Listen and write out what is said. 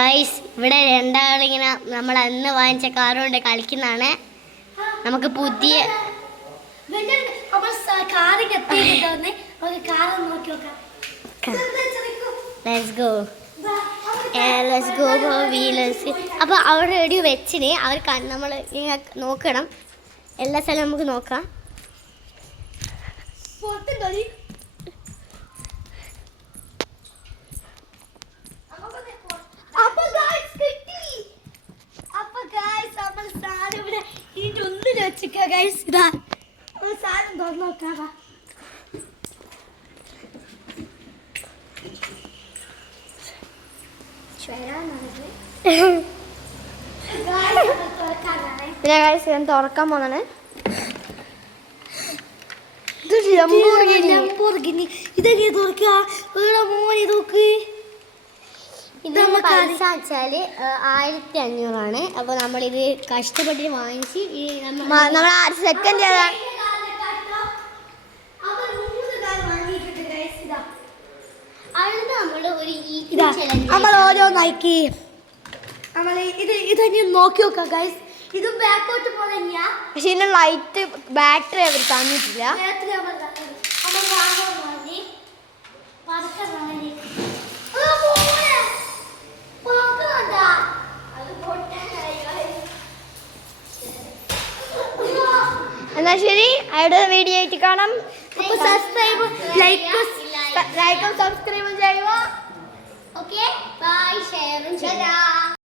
Guys ഇവിടെ രണ്ടാളിങ്ങനെ നമ്മൾ അന്ന് വാങ്ങിച്ച കാറുകൊണ്ട് കളിക്കുന്നതാണ്. നമുക്ക് പുതിയ അപ്പൊ അവിടെ എടി വെച്ചിന് അവർ നമ്മൾ നോക്കണം. എല്ലാ സ്ഥലവും നമുക്ക് നോക്കാം. സാധനം തുറന്നു നോക്കാം. ഞാൻ തുറക്കാൻ പോന്നാണ്. ഇതിന്റെ പൈസ വെച്ചാല് 1500 അപ്പൊ നമ്മളിത് കഷ്ടപ്പെട്ടിട്ട് വാങ്ങിച്ച് നമ്മൾ സെക്കൻഡ് നമ്മൾ ഓരോന്നാക്കി ഇത് നോക്കി നോക്കാം ഗൈസ്. ഇത് ബാക്കോട്ട് പോകുന്ന പക്ഷെ ഇതിന്റെ ലൈറ്റ് ബാറ്ററി അവർ തന്നിട്ടില്ല. എന്നാ ശരി, അടുത്ത വീഡിയോ ആയിട്ട് കാണാം. സബ്സ്ക്രൈബ് ലൈക്കും സബ്സ്ക്രൈബും ചെയ്യുക. ഓക്കെ, ബൈ, ഷെയറും ചെയ്യുക.